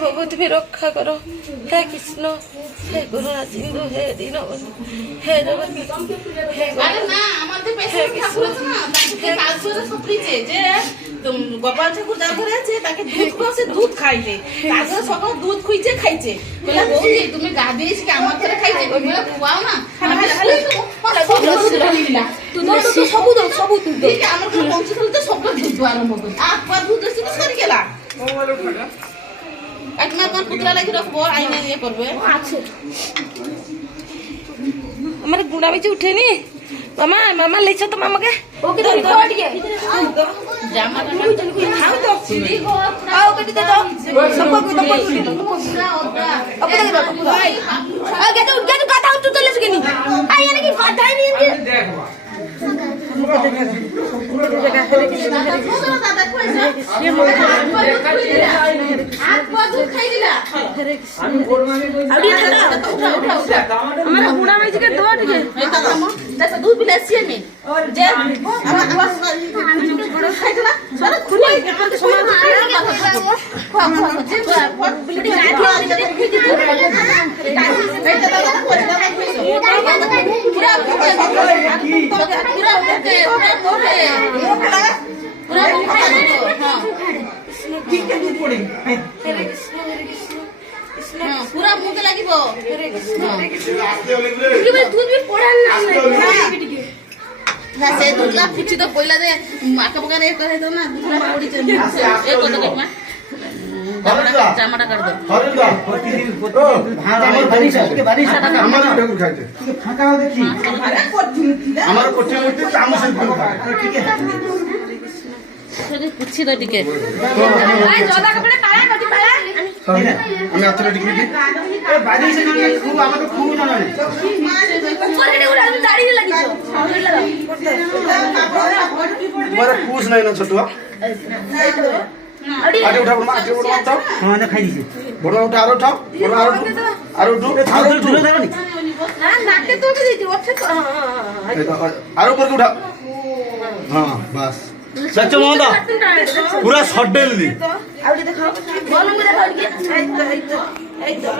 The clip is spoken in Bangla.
প্রভু তুমি রক্ষা করো। হে কৃষ্ণ, হে করুণা সিন্ধু, হে দীনবন্ধু, হে জগন্নাথ, হে গোপাল ঠাকুর যার ঘরে আছে তাকে দুধ খাওয়াছে, দুধ খাইলে তারপরে সকাল দুধ খুঁজছে খাইছে। তুমি গা দিয়েছি আমার ঘরে খাইছে, খুয়াও না সবু দাও, সবু দুধ আমার ঘরে পৌঁছে তো সব দুধ আরম্ভ করি। আর পর দুধ সরি গেলা তোমার পুতরা লাগি রাখবো, আইনে ইয়ে করবে আছে। আমার গুড়া বেঁচে উঠেনি। মামা মামা লেছো তো মামাকে ওকে তো জামাটা খাও তো আও কেটে দাও সব কো তো পুরি আপনি দেখো ভাই আ গেটো গেটো কথা উঠতে চলে আসেনি আই আরে কি ফাটাই নি দেখ दूध भी लेसी में जे पूरा मुंह লাগিব दूध भी पड़ाल ना से दूधला फुची तो पहिला दे आका पका रे करे तो ना दूधला पड़ी जे एक कत कमा জামাটা কাট দাও হরিদা প্রতিদিন আমার বারিশ আজকে বারিশ টাকা আমার ঠাকুর খাইতে ফাঁকা দেখি আমার কোঠে মধ্যে চামচের ফুল খায় ঠিক আছে সেটা পুছি দাও টিকে এই জদা কাপড়ে কালা কটি পালা আমি আতরে টিকে এ বারিশ জানা খুব আমাকে খুব জানা নেই উপর কেটে উড়া আমি দাঁড়িয়ে লাগিছো বড় পুছ নাই না ছোটুয়া आगे उठा बड़ा आगे बड़ा उठाओ हां ना खाई दीजिए बड़ा उठा और उठाओ बड़ा और उठो झूले देबो नी ना नाके तो भी दीजिए उठे तो हां और ऊपर उठा हां बस सच्चो मोंदा पूरा शॉट डेल दी आगे दिखाओ बोलो मुझे दिखाओ ए तो